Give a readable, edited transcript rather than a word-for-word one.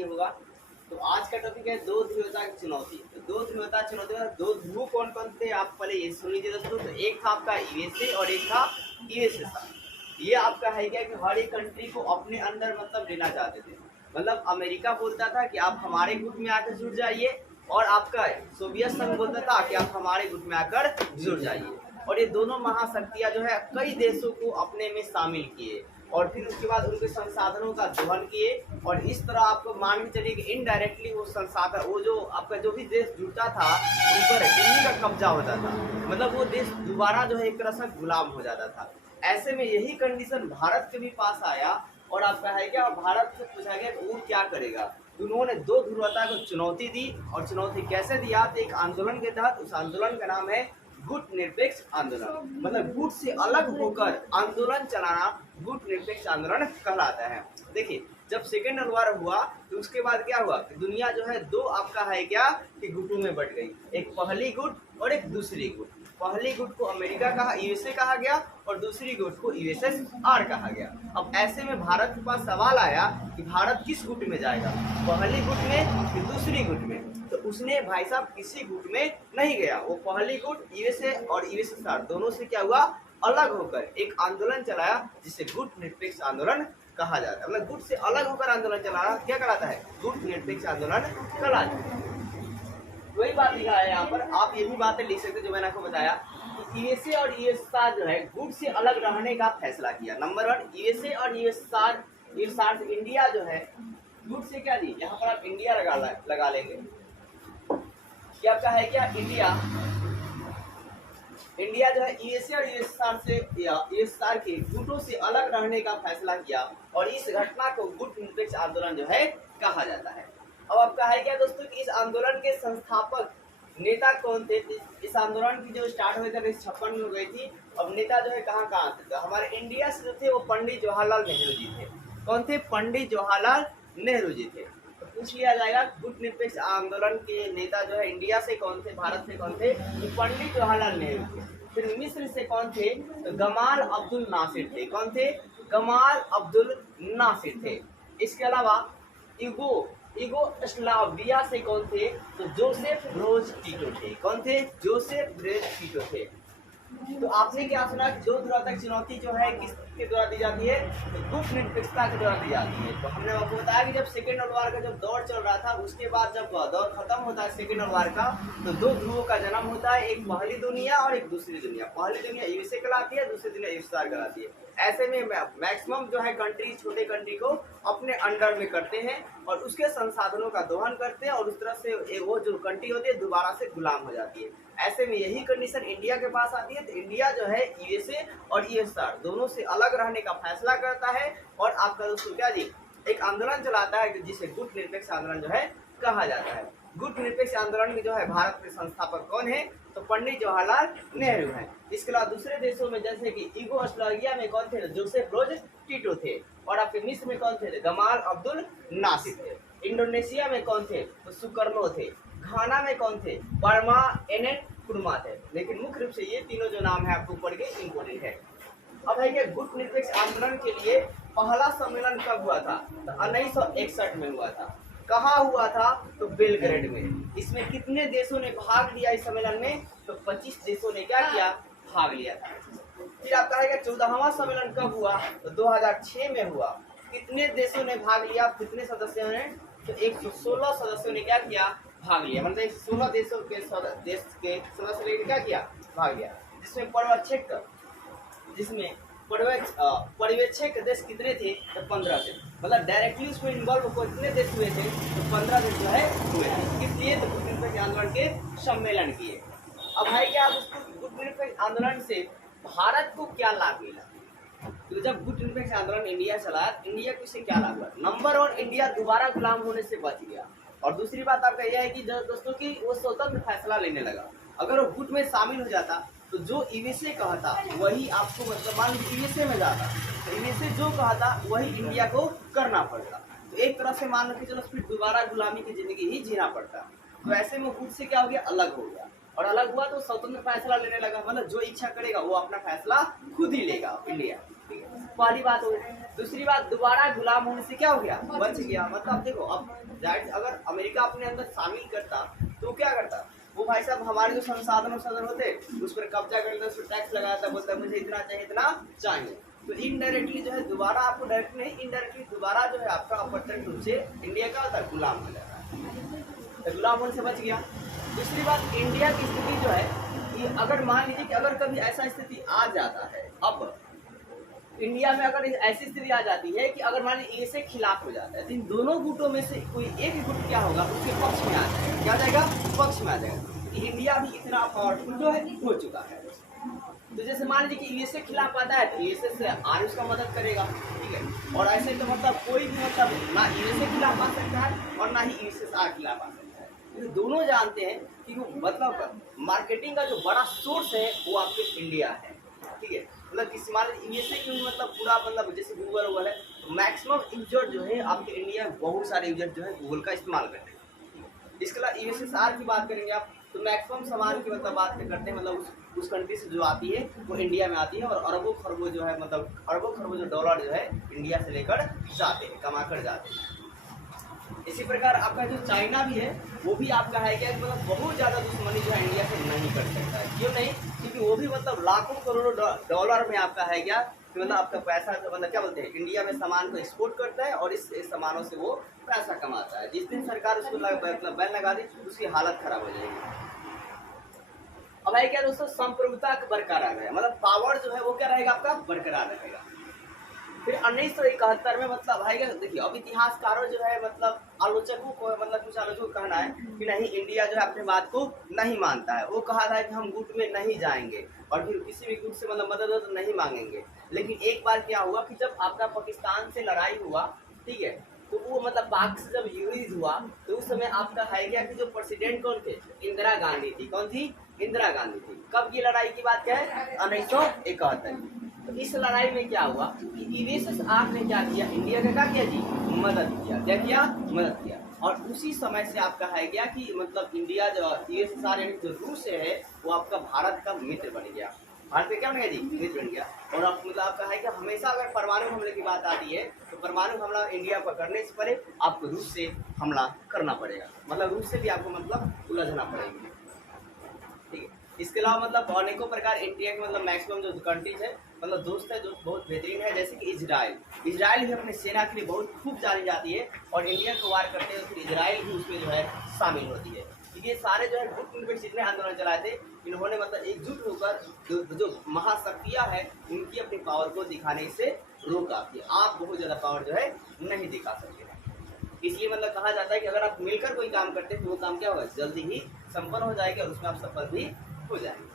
ये होगा। तो आज का टॉपिक है दो ध्रुवता की चुनौती। तो दो ध्रुवता चुनौती में दो ध्रुव कौन कौन थे आप पहले ये सुन लीजिए दोस्तों। तो एक था आपका यूएसए और एक था यूएसएसआर। ये आपका है क्या कि हर एक कंट्री को अपने अंदर मतलब लेना चाहते थे। मतलब अमेरिका बोलता था कि आप हमारे गुट में आकर जुड़ जाइए, और आपका सोवियत संघ बोलता था कि आप हमारे गुट में आकर जुड़ जाइए। और ये दोनों महाशक्तियां जो है कई देशों को अपने में शामिल किए, और फिर उसके बाद उनके संसाधनों का दोहन किए। और इस तरह आपको मान के चलिए कि इनडायरेक्टली वो संसाधन, वो जो आपका जो भी देश जुड़ता था उन पर इन्हीं का कब्जा होता था। मतलब वो देश दोबारा जो है एक तरह से गुलाम हो जाता था। ऐसे में यही कंडीशन भारत के भी पास आया, और आपका है क्या भारत से पूछा गया कि वो क्या करेगा। उन्होंने दो ध्रुवता को चुनौती दी, और चुनौती कैसे दिया तो एक आंदोलन के तहत। उस आंदोलन का नाम है गुट निरपेक्ष आंदोलन। मतलब गुट से अलग होकर आंदोलन चलाना गुट निरपेक्ष आंदोलन कहलाता है। देखिए जब सेकेंड वर्ल्ड वॉर हुआ तो उसके बाद क्या हुआ कि दुनिया जो है दो आपका है क्या कि गुटों में बट गई, एक पहली गुट और एक दूसरी गुट। पहली गुट को अमेरिका कहा, यूएसए कहा गया, और दूसरी गुट को यूएसएसआर कहा गया। अब ऐसे में भारत के पास सवाल आया कि भारत किस गुट में जाएगा, पहली गुट में कि दूसरी गुट में। तो उसने भाई साहब किसी गुट में नहीं गया। वो पहली गुट यूएसए और यूएसएसआर दोनों से क्या हुआ, अलग होकर एक आंदोलन चलाया जिसे गुट निरपेक्ष आंदोलन कहा जाता है। मतलब गुट से अलग होकर आंदोलन चलाना क्या कहलाता है, गुट निरपेक्ष आंदोलन कहलाता है। वही बात लिखा है यहाँ पर, आप ये भी बातें लिख सकते जो मैंने आपको बताया कि यूएसए और यूएसएसआर जो है गुट से अलग रहने का फैसला किया। नंबर 1 यूएसए और यूएसएसआर से इंडिया जो है गुट से क्या दी, यहाँ पर आप इंडिया लगा लेंगे कि आपका है क्या इंडिया जो है यूएसए और यूएसएसआर के गुटों से अलग रहने का फैसला किया, और इस घटना को गुट निरपेक्ष आंदोलन जो है कहा जाता है। अब आपका है क्या दोस्तों कि इस आंदोलन के संस्थापक नेता कौन थे। इस आंदोलन की जो स्टार्ट हुई थी 1956 में हो गई थी। अब नेता जो है कहाँ कहाँ थे, तो हमारे इंडिया से जो थे वो पंडित जवाहरलाल नेहरू जी थे। कौन थे, पंडित जवाहरलाल नेहरू जी थे। तो पूछ लिया जाएगा गुट निरपेक्ष आंदोलन के नेता जो है इंडिया से कौन थे, भारत से कौन थे, तो पंडित जवाहरलाल नेहरू थे। फिर मिस्र से कौन थे, तो गमाल अब्दुल नासिर थे। कौन थे, गमाल अब्दुल नासिर थे। इसके अलावा युगोस्लाविया से कौन थे, तो जोसेफ ब्रोज टिटो थे। कौन थे, जोसेफ ब्रोज टिटो थे। तो आपने क्या सुना कि दो ध्रुवता की चुनौती जो है किसके द्वारा दी जाती है, तो गुट निरपेक्षता के द्वारा दी जाती है। तो हमने आपको बताया कि जब सेकेंड वर्ल्ड वॉर का जब दौर चल रहा था, उसके बाद जब दौर खत्म होता है सेकेंड वर्ल्ड वॉर का, तो दो ध्रुवों का जन्म होता है, एक पहली दुनिया और एक दूसरी दुनिया। पहली दुनिया यूएसए कहलाती है, दूसरी दुनिया यूएसएसआर कहलाती है। ऐसे में मैक्सिमम जो है कंट्री छोटे कंट्री को अपने अंडर में करते हैं और उसके संसाधनों का दोहन करते हैं, और उस तरह से वो जो कंट्री होती है दोबारा से गुलाम हो जाती है। ऐसे में यही कंडीशन इंडिया के पास आती है। तो इंडिया जो है यूएसए और यूएसएसआर दोनों से अलग रहने का फैसला करता है, और आपका दोस्तों क्या जी एक आंदोलन चलाता है जिसे गुट निरपेक्ष आंदोलन जो है कहा जाता है। गुट निरपेक्ष आंदोलन में जो है भारत के संस्थापक कौन है, तो पंडित जवाहरलाल नेहरू हैं। इसके अलावा दूसरे देशों में जैसे कि युगोस्लाविया में कौन थे, जोसेफ ब्रोज टिटो थे। और आपके मिस्र में कौन थे, गमाल अब्दुल नासिर थे। इंडोनेशिया में कौन थे, तो सुकर्नो थे। घाना में कौन थे, बर्मा एनएन कुर्मा थे। लेकिन मुख्य रूप से ये तीनों जो नाम है आपको पढ़ के इम्पोर्टेंट है। अब है कि गुट निरपेक्ष आंदोलन के लिए पहला सम्मेलन कब हुआ था, तो 1961 में हुआ था। कहाँ हुआ था, तो बेलग्रेड में। इसमें कितने देशों ने भाग लिया इस सम्मेलन में, तो 25 देशों ने क्या किया, भाग लिया था। फिर आपका है कि 14वां सम्मेलन कब हुआ, तो 2006 में हुआ। कितने देशों ने भाग लिया, कितने सदस्यों ने, तो 116 सदस्यों ने क्या किया, भाग लिया। मतलब 16 देशों के सदस्य ने क्या किया, भाग लिया। जिसमें पर्यवेक्षक देश कितने थे, तो 15 थे। मतलब डायरेक्टली उसमें इन्वॉल्व कितने देश हुए थे, तो 15 देश जो है हुए थे। किस लिए, तो गुट निरपेक्ष आंदोलन के सम्मेलन किए। अब है क्या गुट निरपेक्ष आंदोलन से भारत को क्या लाभ मिला, तो जब गुट निरपेक्ष आंदोलन इंडिया चला, इंडिया को इससे क्या लाभ हुआ। नंबर 1 इंडिया दोबारा गुलाम होने से बच गया, और दूसरी बात आपका यह है कि दोस्तों की वो स्वतंत्र फैसला लेने लगा। अगर वो गुट में शामिल हो जाता तो जो यूएसए कहता वही आपको, मतलब मान लीजिए यूएसए में जाता तो यूएसए जो कहता वही इंडिया को करना पड़ता। तो एक तरह से मान लो कि चलो फिर दोबारा गुलामी की जिंदगी ही जीना पड़ता। तो ऐसे में गुट से क्या हो गया, अलग हो गया, और अलग हुआ तो स्वतंत्र फैसला लेने लगा। मतलब जो इच्छा करेगा वो अपना फैसला खुद ही लेगा इंडिया। ठीक है, पहली बात हो गई। दूसरी बात, दोबारा गुलाम होने से क्या हो गया, बच गया। मतलब देखो, अब अगर अमेरिका अपने अंदर शामिल करता तो क्या करता, वो भाई साहब हमारे जो संसाधन होते उस पर कब्जा करता, उस पर टैक्स लगाता, बोलता मुझे इतना चाहिए इतना चाहिए। तो इनडायरेक्टली जो है दोबारा आपको डायरेक्ट नहीं, इनडायरेक्टली दोबारा जो है आपका अप्रत्यक्ष रूप से इंडिया का होता है गुलाम हो जाता है, तो गुलाम होने से बच गया। दूसरी बात, इंडिया की स्थिति जो है कि अगर मान लीजिए कि अगर कभी ऐसा स्थिति आ जाता है, अब इंडिया में अगर ऐसी स्थिति आ जाती है कि अगर मान लीजिए ए से खिलाफ हो जाता है, तो इन दोनों गुटों में से कोई एक गुट क्या होगा, उसके पक्ष में आ जाएगा। क्या जाएगा, पक्ष में आ जाएगा। इंडिया भी इतना पावरफुल जो है हो चुका है। तो जैसे मान लीजिए कि यूएसए खिलाफ आता है तो यूएसए से आर उसका मदद करेगा, ठीक है। और ऐसे तो मतलब कोई भी मतलब ना यूएसए खिलाफ आ सकता है और ना ही यूएसए आर खिलाफ आ सकता है। तो दोनों जानते हैं कि वो मतलब मार्केटिंग का जो बड़ा सोर्स है वो आपके इंडिया है, ठीक है। मतलब किसी मान लीजिए यूएसए की मतलब पूरा मतलब जैसे गूगल है, मैक्सिमम यूजर जो है आपके इंडिया में बहुत सारे यूजर जो है गूगल का इस्तेमाल करते हैं। इसके अलावा यूएसएसआर की बात करेंगे आप तो मैक्सिमम सामान की मतलब बात करते हैं, मतलब उस कंट्री से जो आती है वो इंडिया में आती है और अरबों खरबों जो है मतलब अरबों खरबों जो डॉलर जो है इंडिया से लेकर जाते हैं, कमा कर जाते हैं। इसी प्रकार आपका जो चाइना भी है वो भी आपका है क्या, मतलब बहुत ज़्यादा दुश्मनी जो है इंडिया से नहीं कर सकता है। क्यों नहीं, क्योंकि वो भी मतलब लाखों करोड़ों डॉलर में आपका है क्या, मतलब आपका पैसा मतलब क्या बोलते हैं, इंडिया में सामान को एक्सपोर्ट करता है और इस सामानों से वो पैसा कमाता है। जिस दिन सरकार उसको मतलब बैन लगा दी उसकी हालत खराब हो जाएगी। अब है क्या दोस्तों, संप्रभुता बरकरार है, मतलब पावर जो है वो क्या रहेगा आपका, बरकरार रहेगा। फिर 1971 में मतलब भाई देखिए, अब इतिहासकारों जो है मतलब आलोचकों को मतलब कुछ आलोचकों का कहना है कि नहीं, इंडिया जो है अपने बात को नहीं मानता है। वो कहा था कि हम गुट में नहीं जाएंगे और फिर किसी भी गुट से मतलब मदद तो नहीं मांगेंगे। लेकिन एक बार क्या हुआ कि जब आपका पाकिस्तान से लड़ाई हुआ, ठीक है, तो वो मतलब पाक से जब यूज हुआ तो उस समय आपका है क्या कि जो प्रेसिडेंट कौन थे, इंदिरा गांधी थी। कौन थी, इंदिरा गांधी थी। कब की लड़ाई की बात है, 1971। तो इस लड़ाई में क्या हुआ कि यूएसएसआर ने क्या किया, इंडिया का क्या किया जी, मदद किया। क्या किया, मदद किया। और उसी समय से आपका है क्या कि मतलब इंडिया जो यूएसएसआर यानी जो रूस है वो आपका भारत का मित्र बन गया। भारत में क्या बन गया जी, मित्र बन गया। और अब मतलब आपका है कि हमेशा अगर परमाणु हमले की बात आती है तो परमाणु हमला इंडिया पर करने से पहले आपको रूस से हमला करना पड़ेगा, मतलब रूस से भी आपको मतलब उलझना पड़ेगी, ठीक है। इसके अलावा मतलब अनेकों प्रकार इंडिया के मतलब मैक्सिमम जो कंट्रीज है मतलब दोस्त है जो बहुत बेहतरीन है, जैसे कि इजराइल भी अपनी सेना के लिए बहुत खूब जानी जाती है और इंडिया को वार करते हैं तो इजराइल भी उसमें जो है शामिल होती है। ये सारे जो है गुट मिलकर जितने आंदोलन चलाए थे इन्होंने मतलब एकजुट होकर जो महाशक्तियां हैं उनकी अपनी पावर को दिखाने से रोका कि आप बहुत ज़्यादा पावर जो है नहीं दिखा सकते। इसलिए मतलब कहा जाता है कि अगर आप मिलकर कोई काम करते हैं तो वो काम क्या होगा, जल्दी ही संपन्न हो जाएगा और उसमें आप सफल भी हो जाएंगे।